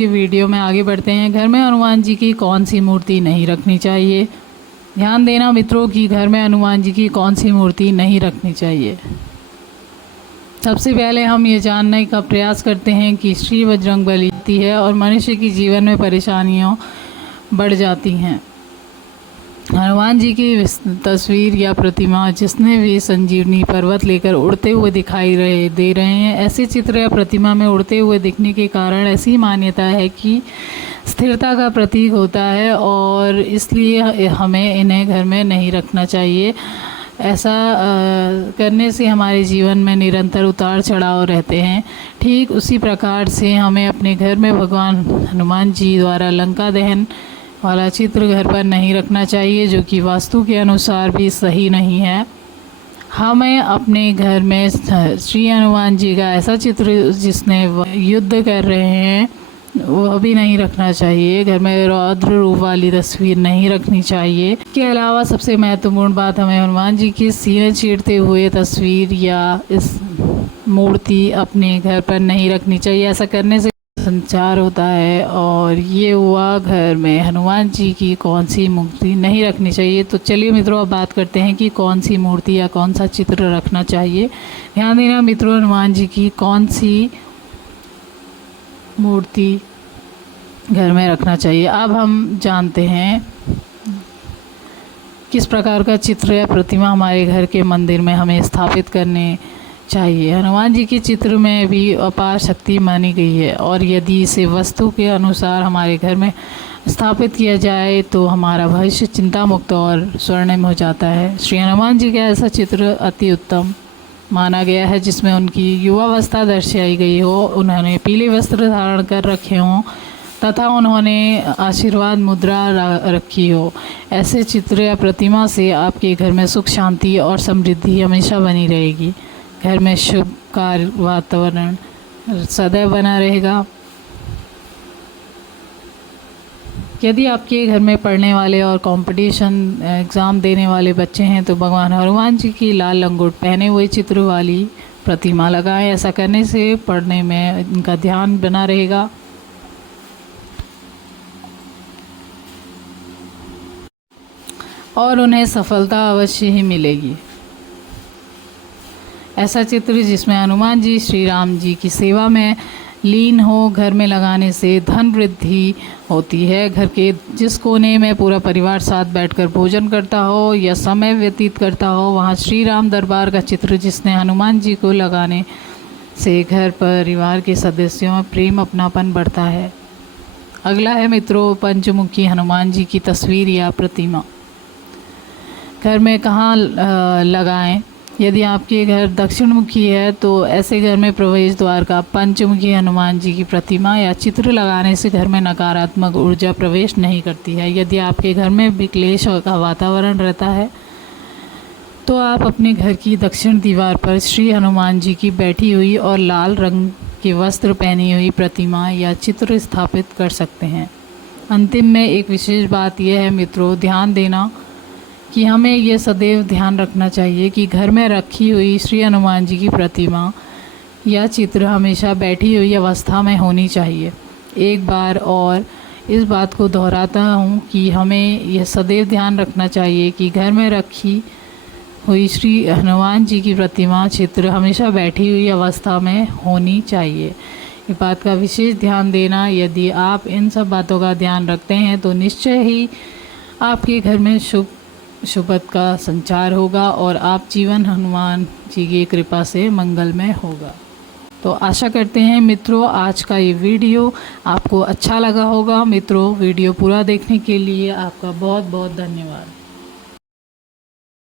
की वीडियो में आगे बढ़ते हैं। घर में हनुमान जी की कौन सी मूर्ति नहीं रखनी चाहिए? ध्यान देना मित्रों कि घर में हनुमान जी की कौन सी मूर्ति नहीं रखनी चाहिए। सबसे पहले हम ये जानने का प्रयास करते हैं कि श्री बजरंगबली है और मनुष्य की जीवन में परेशानियां बढ़ जाती हैं। हनुमान जी की तस्वीर या प्रतिमा जिसने भी संजीवनी पर्वत लेकर उड़ते हुए दिखाई दे रहे हैं, ऐसे चित्र या प्रतिमा में उड़ते हुए दिखने के कारण ऐसी मान्यता है कि स्थिरता का प्रतीक होता है और इसलिए हमें इन्हें घर में नहीं रखना चाहिए। ऐसा करने से हमारे जीवन में निरंतर उतार चढ़ाव रहते हैं। ठीक उसी प्रकार से हमें अपने घर में भगवान हनुमान जी द्वारा लंका दहन वाला चित्र घर पर नहीं रखना चाहिए, जो कि वास्तु के अनुसार भी सही नहीं है। हमें अपने घर में श्री हनुमान जी का ऐसा चित्र जिसने युद्ध कर रहे हैं वह भी नहीं रखना चाहिए। घर में रौद्र रूप वाली तस्वीर नहीं रखनी चाहिए। इसके अलावा सबसे महत्वपूर्ण बात, हमें हनुमान जी की सीने चीरते हुए तस्वीर या इस मूर्ति अपने घर पर नहीं रखनी चाहिए। ऐसा करने से संचार होता है। और ये हुआ घर में हनुमान जी की कौन सी मूर्ति नहीं रखनी चाहिए। तो चलिए मित्रों, अब बात करते हैं कि कौन सी मूर्ति या कौन सा चित्र रखना चाहिए। ध्यान देना मित्रों, हनुमान जी की कौन सी मूर्ति घर में रखना चाहिए। अब हम जानते हैं किस प्रकार का चित्र या प्रतिमा हमारे घर के मंदिर में हमें स्थापित करने चाहिए। हनुमान जी के चित्र में भी अपार शक्ति मानी गई है और यदि इसे वस्तु के अनुसार हमारे घर में स्थापित किया जाए तो हमारा भविष्य चिंता मुक्त और स्वर्णिम हो जाता है। श्री हनुमान जी का ऐसा चित्र अति उत्तम माना गया है जिसमें उनकी युवावस्था दर्शाई गई हो, उन्होंने पीले वस्त्र धारण कर रखे हों तथा उन्होंने आशीर्वाद मुद्रा रखी हो। ऐसे चित्र या प्रतिमा से आपके घर में सुख शांति और समृद्धि हमेशा बनी रहेगी। घर में शुभ कार्य वातावरण सदैव बना रहेगा। यदि आपके घर में पढ़ने वाले और कंपटीशन एग्ज़ाम देने वाले बच्चे हैं तो भगवान हनुमान जी की लाल लंगोट पहने हुए चित्र वाली प्रतिमा लगाएं। ऐसा करने से पढ़ने में इनका ध्यान बना रहेगा। और उन्हें सफलता अवश्य ही मिलेगी। ऐसा चित्र जिसमें हनुमान जी श्री राम जी की सेवा में लीन हो, घर में लगाने से धन वृद्धि होती है। घर के जिस कोने में पूरा परिवार साथ बैठकर भोजन करता हो या समय व्यतीत करता हो, वहाँ श्री राम दरबार का चित्र जिसने हनुमान जी को लगाने से घर परिवार के सदस्यों में प्रेम अपनापन बढ़ता है। अगला है मित्रों, पंचमुखी हनुमान जी की तस्वीर या प्रतिमा घर में कहाँ लगाएं। यदि आपके घर दक्षिण मुखी है तो ऐसे घर में प्रवेश द्वार का पंचमुखी हनुमान जी की प्रतिमा या चित्र लगाने से घर में नकारात्मक ऊर्जा प्रवेश नहीं करती है। यदि आपके घर में विक्लेश का वातावरण रहता है तो आप अपने घर की दक्षिण दीवार पर श्री हनुमान जी की बैठी हुई और लाल रंग के वस्त्र पहनी हुई प्रतिमा या चित्र स्थापित कर सकते हैं। अंतिम में एक विशेष बात यह है मित्रों, ध्यान देना कि हमें यह सदैव ध्यान रखना चाहिए कि घर में रखी हुई श्री हनुमान जी की प्रतिमा या चित्र हमेशा बैठी हुई अवस्था में होनी चाहिए। एक बार और इस बात को दोहराता हूँ कि हमें यह सदैव ध्यान रखना चाहिए कि घर में रखी हुई श्री हनुमान जी की प्रतिमा चित्र हमेशा बैठी हुई अवस्था में होनी चाहिए। ये बात का विशेष ध्यान देना। यदि आप इन सब बातों का ध्यान रखते हैं तो निश्चय ही आपके घर में शुभत का संचार होगा और आप जीवन हनुमान जी की कृपा से मंगलमय होगा। तो आशा करते हैं मित्रों आज का ये वीडियो आपको अच्छा लगा होगा। मित्रों, वीडियो पूरा देखने के लिए आपका बहुत बहुत धन्यवाद।